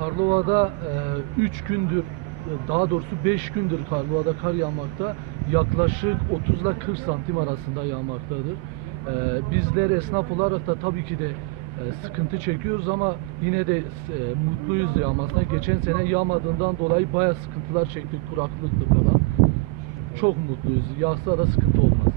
Karlova'da e, 3 gündür, e, daha doğrusu 5 gündür Karlova'da kar yağmakta. Yaklaşık 30 ile 40 santim arasında yağmaktadır. E, Bizler esnaf olarak da tabii ki de e, sıkıntı çekiyoruz ama yine de e, mutluyuz yağmasına. Geçen sene yağmadığından dolayı bayağı sıkıntılar çektik, kuraklıktı falan. Çok mutluyuz. Yağsa da sıkıntı olmaz.